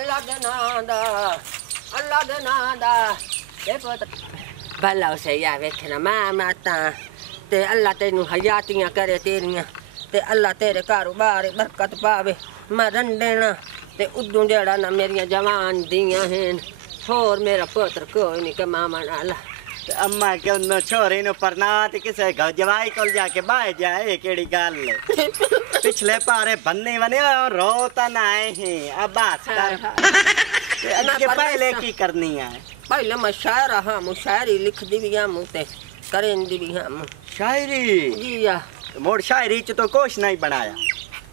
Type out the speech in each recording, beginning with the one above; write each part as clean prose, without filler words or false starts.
अल्लाह दे नां दा अल्लाह दे नां दा ते पुत भला उसे या वेखना मां माता ते अल्लाह तेनू हयातियां करे तेरियां ते अल्लाह तेरे कारोबार बरकत पावे मैं रंडेना ते उदू जेड़ा ना मेरियां जवान दियां हैं होर मेरा पुत्र कोई नहीं के मामा नाला अम्मा के उन छोरे नु परनात किसे जवाई को जाके बाह जाए केड़ी गल पिछले पारे बनने वने और रोता ना आए हैं अब बात कर के पहले की करनी है पहले मैं शायर हां मुशायरी लिख दी भी हम ते करें दी भी हम शायरी जी या मोड़ शायरी च तो कुछ नहीं बनाया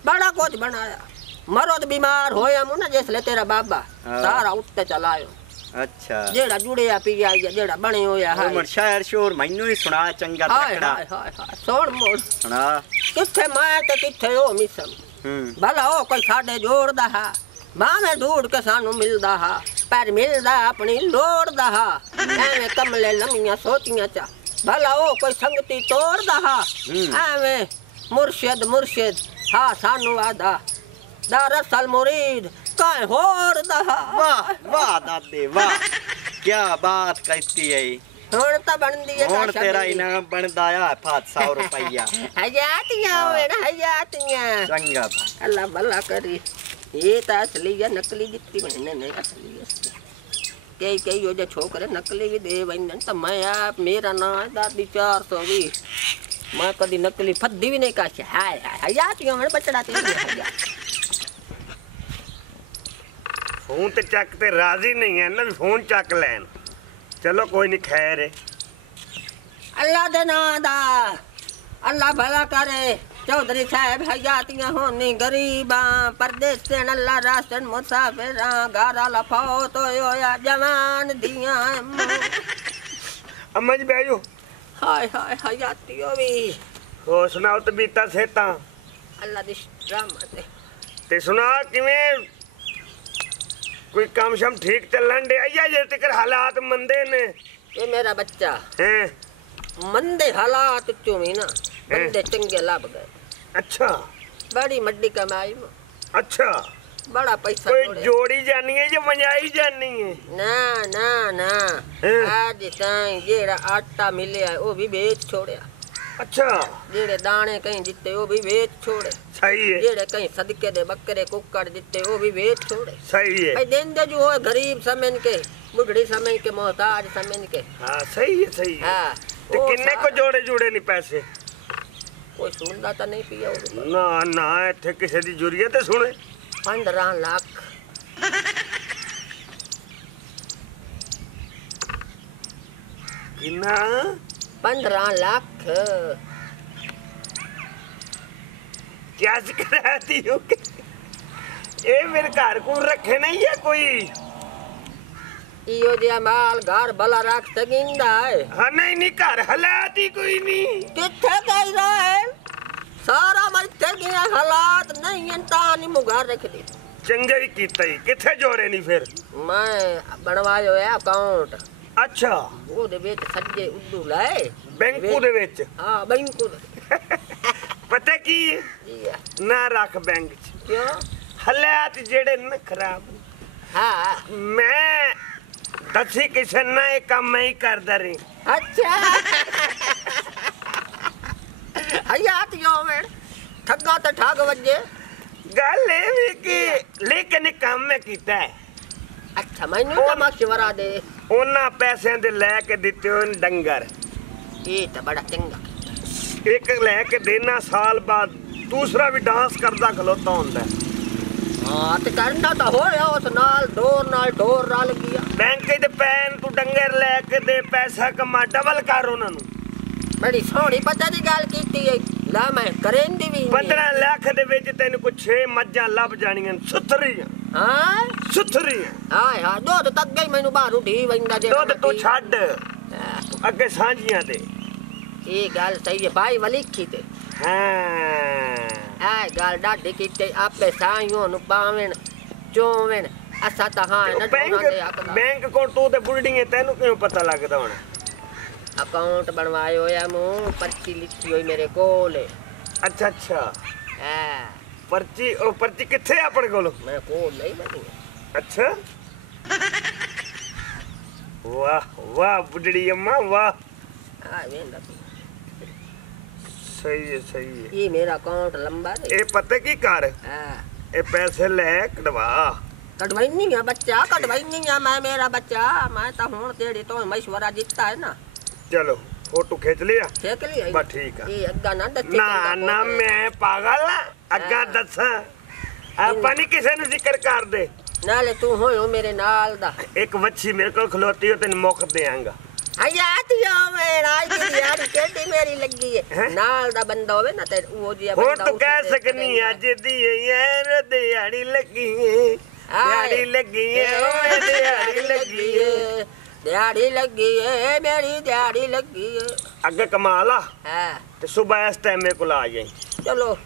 बड़ा कुछ बनाया मरद बीमार होया मु ना जिसले तेरा बाबा सारा उठते चलायो अच्छा जेड़ा जुड़िया पिया जेड़ा बने होया है उमर शायर शोर मैनू ही सुना चंगा तकड़ा हाय हाय हाय सुन मोड़ सुना किथे मैं ते किथे ओ मिसम भला ओ कोई साडे जोड़दा हा बावे ढूंढ के सानू मिलदा हा पर मिलदा अपनी लोड़दा हा एवें कमले लमियां सोतियां चा भला ओ कोई संगती तोड़दा हा एवें मुर्शिद मुर्शिद हा सानू आदा दरअसल मुरीद काहे होर दा वाह वाह दादी वाह क्या बात कहती है हुण ता बनदी है हुण तेरा इनाम बनदा है 500 रुपया हजातियां होवे ना हजातियां चंगा अल्लाह भला करी ये ता असली या नकली जितनी बने नहीं असली कई कई जो छोकरे नकली भी दे वंदन तो मैं आप मेरा नाम है दादी 420 मैं कदी नकली फद्दी भी नहीं काशी हाय हाय हजातियां में बचड़ाती है फोन ते चक ते राजी नहीं है ना फोन चक लैन चलो कोई नहीं खैर है अल्लाह दे नां दा अल्लाह भला करे चौधरी साहब हयातियां होनी गरीबा परदेसी अल्लाह राशन मुसाफिर घर आला फौत होया जवान दियां अम्मा जी बैठो हाय हाय हयातियों भी हो सुनाओ तबीयत सेहता अल्लाह दी रहमत ते सुना किवें कोई काम शम ठीक चलन दे आया जे तक हालात मंदे ने ये मेरा बच्चा हैं मंदे हालात चो भी ना बंदे चंगे लाभ गए अच्छा बड़ी मड्डी कमाई में अच्छा बड़ा पैसा कोई जोड़ी जानी है जो मंजाई जानी है ना ना ना आज ताई जेड़ा आटा मिले वो भी बेच छोड़या अच्छा जेड़े दाने कहीं दिते वो भी बेच छोड़े सही है जेड़े कहीं सदके दे बकरे कुकड़ दिते वो भी बेच छोड़े सही है भाई दिन दे जो है गरीब समझ के बुढ़ी समझ के मोहताज समझ के हाँ सही है हाँ तो किन्ने को जोड़े जुड़े नहीं पैसे कोई सुनदा तो नहीं पिया ना ना इत्थे किसे दी जुरियत ते सुने 15 लाख किन्ना 15 लाख क्या कराती हो ये मेरे घर को रखे नहीं है कोई इयो जे माल घर भला रख सकिंदा है हाँ नहीं घर हालात ही कोई नहीं किथे गई रहे सारा मरते गया हालात नहीं इंतानी मुगार रख दी चंगे ही कीता ही किथे जोड़े नहीं फिर मैं बनवायो है अकाउंट अच्छा वो दे बेच सज्जे उद्दू लाए बैंकू दे विच हां बैंकू पता की ना रख बैंक च क्यों हालात जेड़े न खराब हां मैं दसी किसे ना एक काम मैं ही करदा रही अच्छा हयात यो में ठगा तो ठग वजे गल ए भी कि लेकिन काम मैं कीता है अच्छा मैनू तो मशवरा दे ओना पैसे दे लेके दिते हो डंगर ये तो बड़ा चंगा एक लेके देना साल बाद दूसरा भी डांस करदा खलोता हुंदा हां ते करना तो हो रहा उस नाल ढोर रल गया बैंक दे पैन तू डंगर लेके दे पैसा कमा डबल कर उन्हां नु बड़ी सोहनी पता दी गल कीती है ला मैं करेंदी भी 15 लाख दे विच तैनू को 6 मज्जां लभ जाणियां सुथरीਆਂ हां सुथरीਆਂ हाय हां दूध तक गई मैनू बाहर उठी वंदा दे दूध तू छੱਡ अगे सांझियां दे ये गल सही है भाई वलीखी ते हां हाय गल डाडी कीते आपे साइयों नु पावेन चोवेन असा ता हां ना बैंक को तू ते बुढ़ड़ी है तैनू क्यों पता लगदा हुण अकाउंट बनवायो या मु पर्ची लिखी हुई मेरे कोल अच्छा अच्छा हां पर्ची ओ पर्ची किथे अपने कोल मैं कोल नहीं बनी अच्छा वाह वाह बुढ़ड़ी अम्मा वाह हाँ वेंदा सही है ये मेरा अकाउंट लंबा है ए पता की कर हाँ ए पैसे ले कटवा कटवाई नहीं है बच्चा कटवाई नहीं है मैं मेरा बच्चा मैं तो हूं तेरी तो मशवरा जीतता है ना चलो फोटो खींच लिया देख लिया बस ठीक है ये अग्गा ना दच्चे ना ना मैं पागल अग्गा दसा अपन किसे ने जिक्र कर दे नाले तू हो मेरे नाल दा एक वच्छी मेरे को खलोती हो तेन मुख देंगा आया मेरा यार केटी मेरी लगी है नाल दा बंदा होवे ना ते वो जी हो तो कह सकनी अज दी यार दिहाड़ी लगी है दिहाड़ी लगी है ओ दिहाड़ी लगी है दिहाड़ी लगी है मेरी दिहाड़ी लगी है अगे कमाला हां ते सुबह इस टाइम में को ला जाई चलो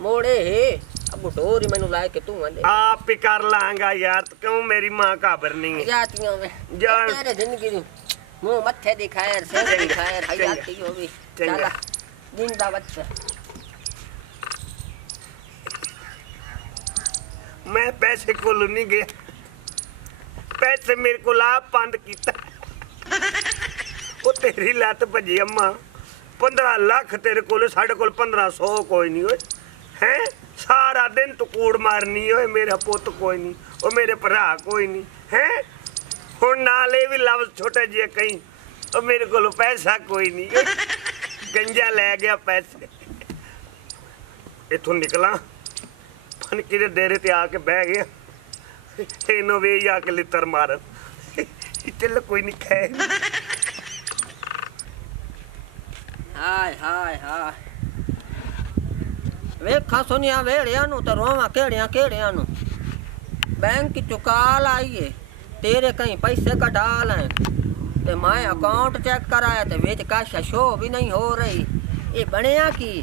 मोड़े है अब डोरी मैनू लाए के तू आंदे आप ही कर लांगा यार तो क्यों मेरी मां काबर नहीं है जातियों में जान तेरे जिंदगी दी मुंह मत्थे दिखाए सिर दिखाए हयाती हो भी चला जिंदा बच्चा मैं पैसे को नहीं गया पैसे मेरे को लाभ बंद किया वो तेरी लत भजी अम्मा 15 लाख तेरे को साढ़े को 1500 कोई नहीं होए हैं सारा दिन तू कूड़ मारनी होए मेरा पुत कोई नहीं और मेरे भरा कोई नहीं हैं हुण नाले भी लफ्ज छोटे जे कहीं और मेरे को पैसा कोई नहीं गंजा ले गया पैसे इथों निकला पन कि डेरे ते आके बह गया इनो वे आके लितर मारन चल कोई नहीं खे हाय हाय हाय वेखा सुनिया वेड़िया नु तो रोवा केड़िया केड़िया नु बैंक चुका लाइए तेरे कहीं पैसे का डाल है ते मैं अकाउंट चेक कराया ते विच कैश शो भी नहीं हो रही ये बनया की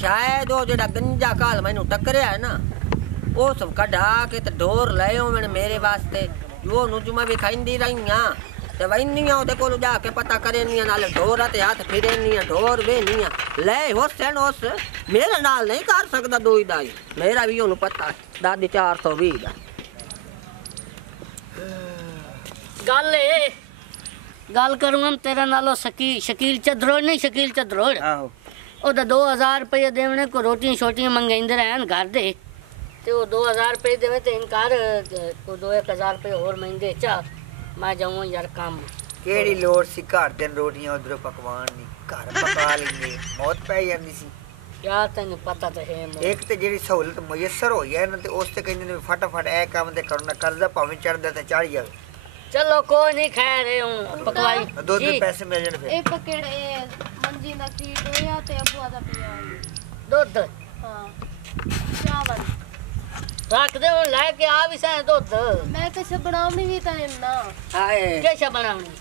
शायद वो जेड़ा गंजा काल मैनू टकरिया है ना वो सब कढ़ा के ते ढोर लायो मैंने मेरे वास्ते वो नुज मैं भी खाइंदी रही हां ते वैनिया ओदे कोल जाके पता करेनिया नाले ढोर ते हाथ फिरेनिया ढोर वेनिया ले होसन होस मेरे नाल नहीं कर सकदा दोई दाई मेरा भी ओनु पता है दादी 420 दा गल करूँ हम तेरा नालो शकील चद्रोड़ नहीं शकील चद्रोड़ आहो ओदा 2000 रुपये देवने को रोटियां छोटियां मंगाइंदे रहन घर दे ते वो 2000 रुपये देवे ते इनकार को 1000 रुपये और महीने चा मैं जाऊँ यार काम केड़ी लोड़ सी घर दिन रोटियां उधरों पकवान दी घर पका लेंगे मौत पै जांदी सी यार तेन पता तो है एक ते जेड़ी सहूलत मुयसर हो जाए ना ते उस ते कहंदे ने फटाफट ए काम ते करना कर्जा भावें चढ़दा ते चढ़ जावे चलो कोई नहीं खैर हूं पकवाई दो दिन पैसे मिल जाने फिर एक केड़े मंजी दा कीट होया ते अबुआ दा पिया दूध हां चावल रख दे हुन लेके आ भी सै दूध मैं कुछ बनावनी भी तां ना हाय कैसा बनावनी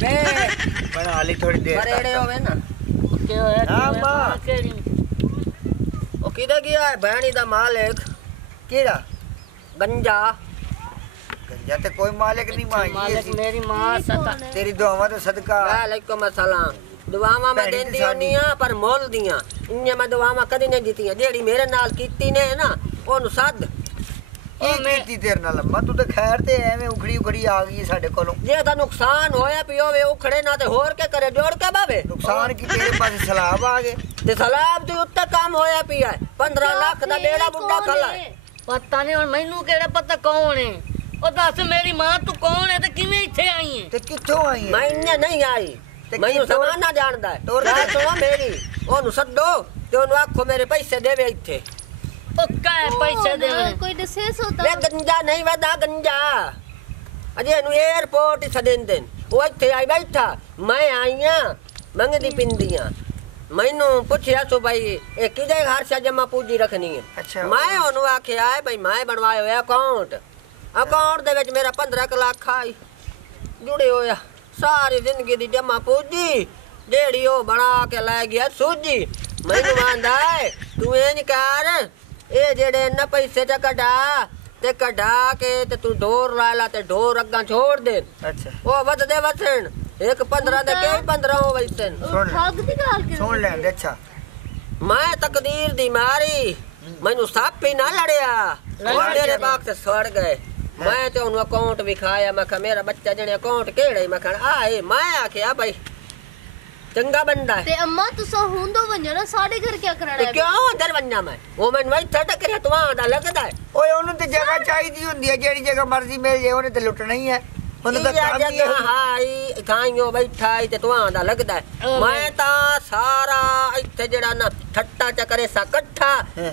बे बना ली थोड़ी देर बरेड़े होवे ना के होया हाँ, माँ। केड़ी ओ किदे गया है भैणी दा मालिक केड़ा गंजा गंजा ते कोई मालिक नहीं मालिक मांगी मेरी मां सता तेरी दुआवां तो सदका वालेकुम अस्सलाम दुआवां मैं भैणी देंदी ते होनी आ पर मोल दियां इन्ने मैं दुआवां कदी नहीं दित्तियां जेड़ी मेरे नाल कीती ने ना ओनु सद की कीती तेरे नाल अम्मा तू ते खैर ते एवें उखड़ी उखड़ी आ गई साडे कोलों जे दा नुकसान होया पियो वे उखड़े ना ते होर के करे जोड़ के बाबे नुकसान की तेरे पास सलाब आ गए ते सलाब ते उत्ते काम होया पिया 15 लाख दा बेड़ा बुड्ढा खला है पता नहीं हुन मैनू केड़ा पता कौन है ओ दस मेरी मां तू कौन है ते किवें इथे आई है ते कित्थों आई है? मैं इन्ने नहीं आई ते मैनू कित्थों? समाना जानदा है टोर गल के- सुनो मेरी ओनु सद्दो ते ओनु आखो मेरे पैसे देवे इत्थे ओ काय पैसे देवे कोई डिसेस होता वे गंजा नहीं वदा गंजा अजे नु एयरपोर्ट ही छदेंदे वो इत्थे आई बैठा मैं आईया मंगदी पिंदियां मैनू पुछया सो भाई ए किदे घर से जमा पूंजी रखनी है अच्छा। मैं ओनु आख्या है भाई मैं बनवायो है अकाउंट दे विच मेरा 15 लाख आई जुड़े होया सारी जिंदगी दी जमा पूंजी जेड़ी ओ बना के लै गया सूजी मैनू आंदा है तू ए नहीं कर ए जेड़े न पैसे ते कढ़ा के ते तू ढोर ला ते ढोर अग्गा छोड़ दे अच्छा ओ वधदे वसन एक 15 दे के 15 हो वैसन सुन ठग दी गल कर सुन ले अच्छा मैं तकदीर दी मारी मैनू सप ही ना लड़या लड़ और मेरे गया। बाग से सड़ गए मैं तो उन्हें अकाउंट विखाया मैं कहा मेरा बच्चा जने अकाउंट केड़े मैं कहा आए मैं आख्या भाई चंगा बंदा है ते अम्मा तुसा हुंदो वंजो ना साडे घर क्या करना ते है क्यों अंदर वन्ना मैं वो मैं वही थट करे तुआ दा लगदा है ਓਏ ਉਹਨੂੰ ਤੇ ਜਗ੍ਹਾ ਚਾਹੀਦੀ ਹੁੰਦੀ ਹੈ ਜਿਹੜੀ ਜਗ੍ਹਾ ਮਰਜ਼ੀ ਮਿਲ ਜੇ ਉਹਨੇ ਤੇ ਲੁੱਟਣਾ ਹੀ ਹੈ ਉਹਨੂੰ ਤਾਂ ਕੰਮ ਹੀ जगह हाई थाइयो बैठा है ते तुआ दा लगदा है मैं ता सारा इथे जेड़ा ना ठट्टा चकरे सा इकट्ठा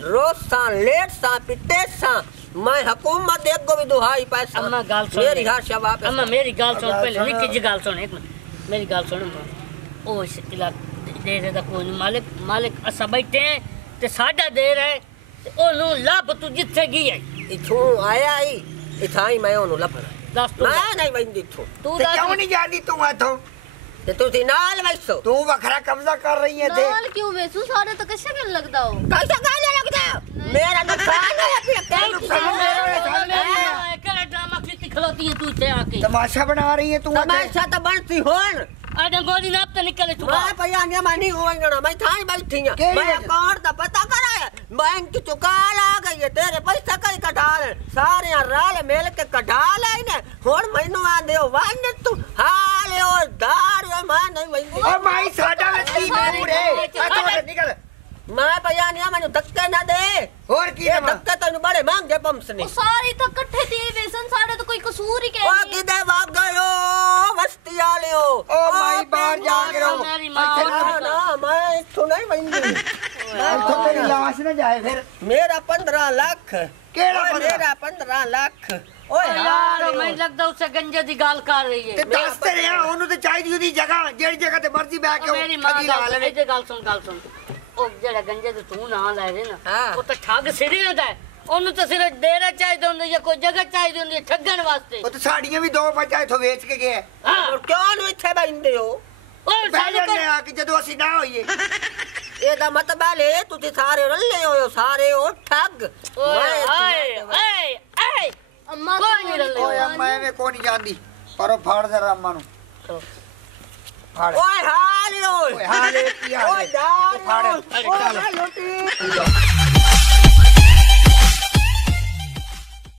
रोसा लेट सा पिटे सा मैं हुकूमत दे अगो भी दुहाई पैसा अम्मा गाल सुन मेरी हर शबाब अम्मा मेरी गाल सुन पहले निक्की जी गाल सुन एक मिनट मेरी गाल सुन ओ इस इलाके दे दा कोई नहीं मालिक असा बैठे हैं ते साडा दे रहे ते ओनु लब तू जिथे गई है इथों आया ही इथाई मैं ओनु लभना दस तू मैं नहीं वंदी इथों तू ਤੇ दस ਕਿਉਂ ਨਹੀਂ ਜਾਂਦੀ ਤੂੰ ਇੱਥੋਂ ते तुसी नाल वैसो ਤੂੰ ਵੱਖਰਾ ਕਬਜ਼ਾ ਕਰ ਰਹੀ ਹੈ ਤੇ नाल क्यों वेसू सारे तो कैसे कर लगदा हो कैसा गाने लगदा है मेरा नुकसान है अपने नुकसान मेरा है, सामने केड़ा ड्रामा की खलोती है तू थे आके तमाशा बना रही है तू तमाशा तो बनती होन आडे गोदी नाप तो निकले तू मैं पया ने मानी होइना मैं थाई बैठी हूं केड़ी मैं वजह? अकाउंट दा पता कराया बैंक चुकाल आ गई है तेरे पैसा कई कटा ले सारे रल मिल के कटा ले ने हुन मैनू आ देओ वन तू हाले ओ दार मैं नहीं वंदी ਓ ਮਾਈ ਸਾਡਾ ਵਿੱਚ ਕੀ ਕਸੂਰ ਹੈ ਇੱਥੋਂ ਨਿਕਲ मैं पया ने मैनू धक्के ना दे ਹੋਰ ਕੀ ये ਦੇਵਾਂ धक्के तैनू बड़े महंगे पंप्स ने ओ सारी तो इकट्ठे थे वेसन साडे तो कोई कसूर ही ओ कह किदे भाग गयो बस्ती वाले हो ਓ ਮਾਈ ਬਾਹਰ ਜਾ ਕੇ ਰਹੋ मेरी मां ना ना मैं इथों नहीं वंदी ਇੱਥੋਂ ਤੇਰੀ ਲਾਸ਼ ਨਾ ਜਾਏ ਫਿਰ मेरा 15 लाख केड़ा ओए 15? मेरा 15 लाख ओए यार मैं लगदा उससे गंजे दी गाल कर रही ਤੇ है ਦੱਸ ਤੇ ਰਿਹਾ ਉਹਨੂੰ ਤੇ ਚਾਹੀਦੀ ਉਹਦੀ ਜਗ੍ਹਾ ਜਿਹੜੀ ਜਗ੍ਹਾ ਤੇ ਮਰਜ਼ੀ ਬੈ ਕੇ मेरी मां ਠੱਗੀ ਲਾ ਲਵੇ गाल सुन ओ जेड़ा गंजे ते तू ना ला रे ना हाँ। ओ तो ठग सिरे दा है ओनु तो सिर्फ डेरा चाहिए होंदे या कोई जगह चाहिए होंदी ठगन वास्ते ਉਹ ਤੇ ਸਾੜੀਆਂ ਵੀ ਦੋ ਬੱਚਾ ਇੱਥੋਂ ਵੇਚ ਕੇ ਗਿਆ हां और क्यों नु इथे बंदे हो ओ ਬਹਿ सानू ਜਾਂਦੇ ਆ ਕਿ ਜਦੋਂ ਅਸੀਂ ਨਾ ਹੋਈਏ एदा मतलब है तुसी सारे रल्ले हो सारे हो ठग ओए मैं आए आए अम्मा कोई नहीं रले ਓਏ ਅੰਮਾ ਐਵੇਂ ਕੋਈ ਨਹੀਂ ਜਾਂਦੀ ਪਰ ਉਹ ਫੜ ਜ਼ਰਾ ਅੰਮਾ ਨੂੰ ਫੜ ओए हाल ओए ਓਏ ਹਾਲੇ ਕੀ ਹਾਲ ओए ਹੈ? यार ਫੜ ओए लुटी